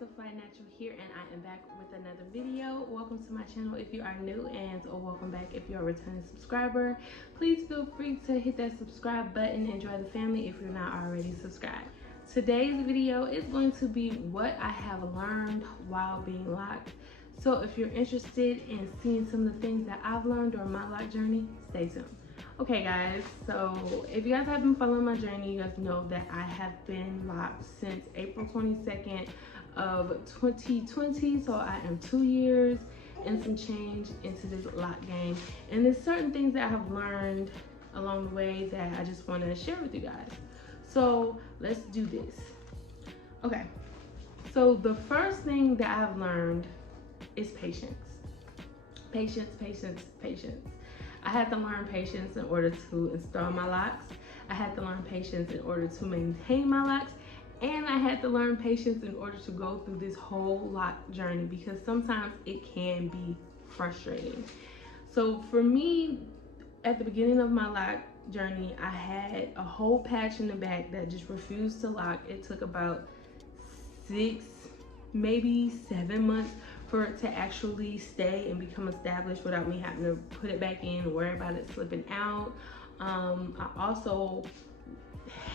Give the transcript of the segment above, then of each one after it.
guys, Fly Natural here, and I am back with another video. Welcome to my channel if you are new, and welcome back if you're a returning subscriber. Please feel free to hit that subscribe button and join the family if you're not already subscribed. Today's video is going to be what I have learned while being locked. So if you're interested in seeing some of the things that I've learned during my lock journey, stay tuned. Okay guys, so if you guys have been following my journey, you guys know that I have been locked since April 22nd of 2020. So I am 2 years and some change into this lock game. And there's certain things that I have learned along the way that I just want to share with you guys. So let's do this. Okay, so the first thing that I've learned is patience. Patience, patience, patience. I had to learn patience in order to install my locks. I had to learn patience in order to maintain my locks. And I had to learn patience in order to go through this whole lock journey, because sometimes it can be frustrating. So for me, at the beginning of my lock journey, I had a whole patch in the back that just refused to lock. It took about 6, maybe 7 months for it to actually stay and become established without me having to put it back in and worry about it slipping out. I also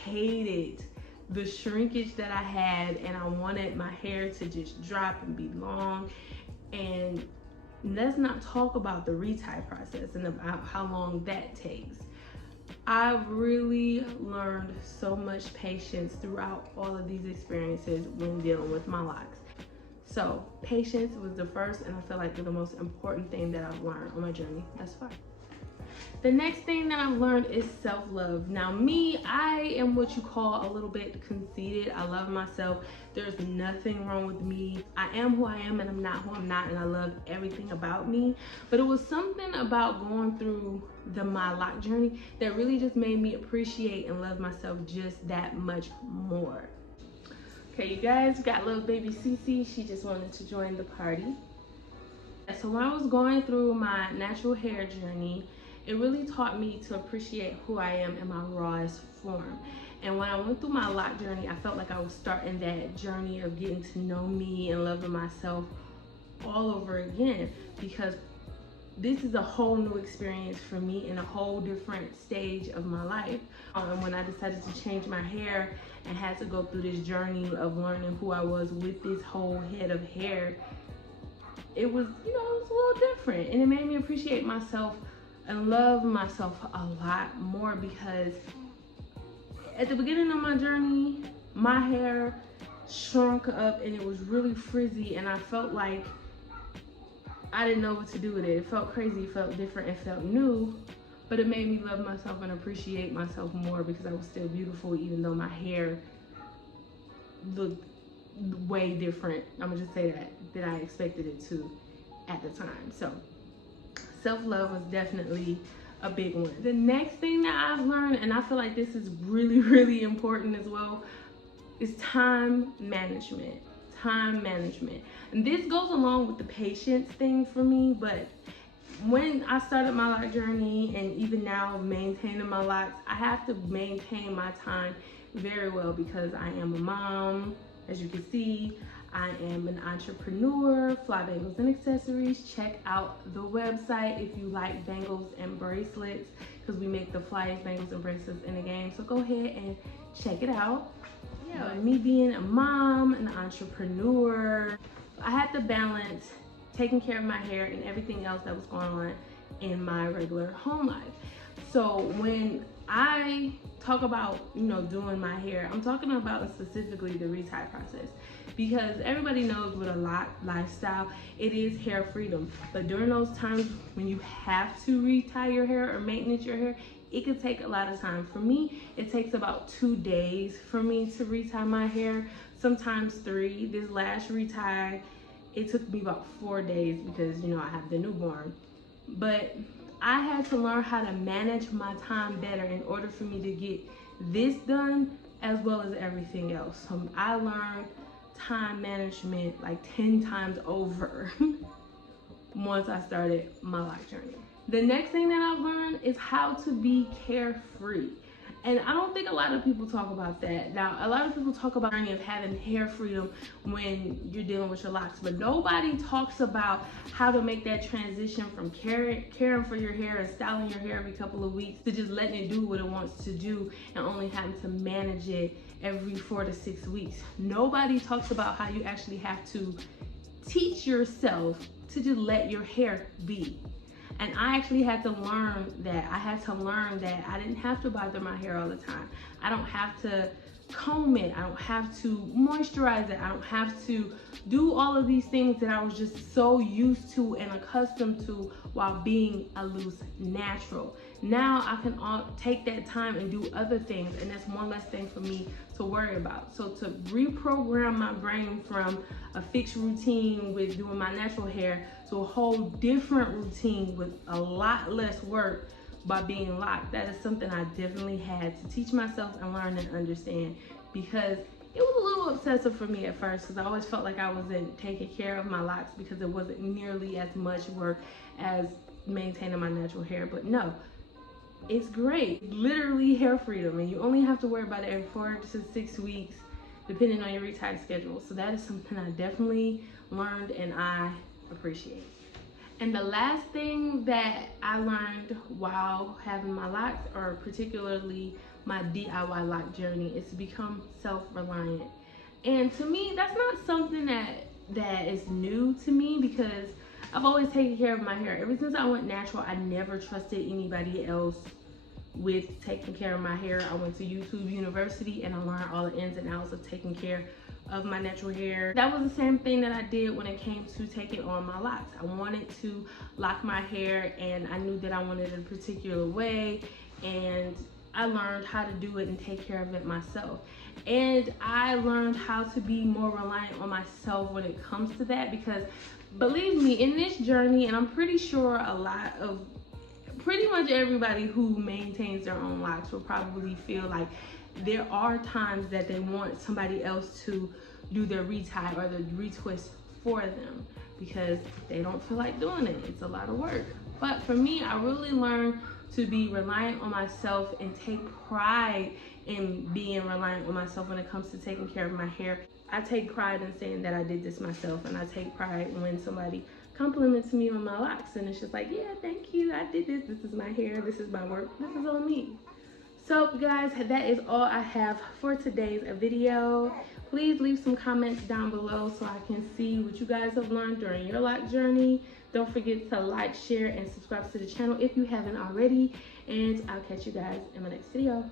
hated the shrinkage that I had, and I wanted my hair to just drop and be long. And let's not talk about the retie process and about how long that takes. I've really learned so much patience throughout all of these experiences when dealing with my locks. So patience was the first, and I feel like the most important thing that I've learned on my journey thus far. The next thing that I've learned is self-love. Now me, I am what you call a little bit conceited. I love myself. There's nothing wrong with me. I am who I am, and I'm not who I'm not, and I love everything about me. But it was something about going through my lock journey that really just made me appreciate and love myself just that much more. Okay, you guys, got little baby Cece. She just wanted to join the party. So when I was going through my natural hair journey, it really taught me to appreciate who I am in my rawest form. And when I went through my lock journey, I felt like I was starting that journey of getting to know me and loving myself all over again, because this is a whole new experience for me in a whole different stage of my life. And when I decided to change my hair and had to go through this journey of learning who I was with this whole head of hair, it was, it was a little different, and it made me appreciate myself and love myself a lot more, because at the beginning of my journey, my hair shrunk up and it was really frizzy, and I felt like I didn't know what to do with it. It felt crazy, it felt different, it felt new, but it made me love myself and appreciate myself more, because I was still beautiful even though my hair looked way different. I'm gonna just say that I expected it to at the time. So self-love was definitely a big one. The next thing that I've learned, and I feel like this is really, really important as well, is time management. Time management. And this goes along with the patience thing for me, but when I started my lock journey, and even now maintaining my locks, I have to maintain my time very well, because I am a mom, as you can see. I am an entrepreneur, Fly Bangles and Accessories. Check out the website if you like bangles and bracelets, because we make the flyest bangles and bracelets in the game. So go ahead and check it out. Yeah, me being a mom, an entrepreneur, I had to balance taking care of my hair and everything else that was going on in my regular home life. So when I talk about, doing my hair, I'm talking about specifically the retie process, because everybody knows with a lock lifestyle, it is hair freedom. But during those times when you have to retie your hair or maintenance your hair, it could take a lot of time. For me, it takes about 2 days for me to retie my hair, sometimes 3. This last retie, it took me about 4 days, because I have the newborn. But I had to learn how to manage my time better in order for me to get this done as well as everything else. So I learned time management like 10 times over once I started my lock journey. The next thing that I've learned is how to be carefree. And I don't think a lot of people talk about that. Now, a lot of people talk about the journey of having hair freedom when you're dealing with your locks, but nobody talks about how to make that transition from caring for your hair and styling your hair every couple of weeks to just letting it do what it wants to do and only having to manage it every 4 to 6 weeks. Nobody talks about how you actually have to teach yourself to just let your hair be. And I actually had to learn that. I had to learn that I didn't have to bother my hair all the time. I don't have to comb it. I don't have to moisturize it. I don't have to do all of these things that I was just so used to and accustomed to while being a loose natural. Now I can take that time and do other things, and that's one less thing for me to worry about. So to reprogram my brain from a fixed routine with doing my natural hair to a whole different routine with a lot less work by being locked, that is something I definitely had to teach myself and learn and understand, because it was a little obsessive for me at first, because I always felt like I wasn't taking care of my locks because it wasn't nearly as much work as maintaining my natural hair. But no, it's great. Literally hair freedom, and you only have to worry about it every 4 to 6 weeks depending on your retie schedule. So that is something I definitely learned and I appreciate. And the last thing that I learned while having my locks, or particularly my DIY lock journey, is to become self-reliant. And to me, that's not something that is new to me, because I've always taken care of my hair. Ever since I went natural, I never trusted anybody else with taking care of my hair. I went to YouTube University and I learned all the ins and outs of taking care of my natural hair. That was the same thing that I did when it came to taking on my locks. I wanted to lock my hair, and I knew that I wanted it a particular way, and I learned how to do it and take care of it myself. And I learned how to be more reliant on myself when it comes to that, because believe me, in this journey, and I'm pretty sure pretty much everybody who maintains their own locks will probably feel like there are times that they want somebody else to do their retie or the retwist for them because they don't feel like doing it. It's a lot of work. But for me, I really learned to be reliant on myself and take pride in being reliant on myself when it comes to taking care of my hair. I take pride in saying that I did this myself, and I take pride when somebody compliments me on my locks, and it's just like, yeah, thank you, I did this. This is my hair, this is my work, this is on me. So guys, that is all I have for today's video. Please leave some comments down below so I can see what you guys have learned during your lock journey. Don't forget to like, share, and subscribe to the channel if you haven't already. And I'll catch you guys in my next video.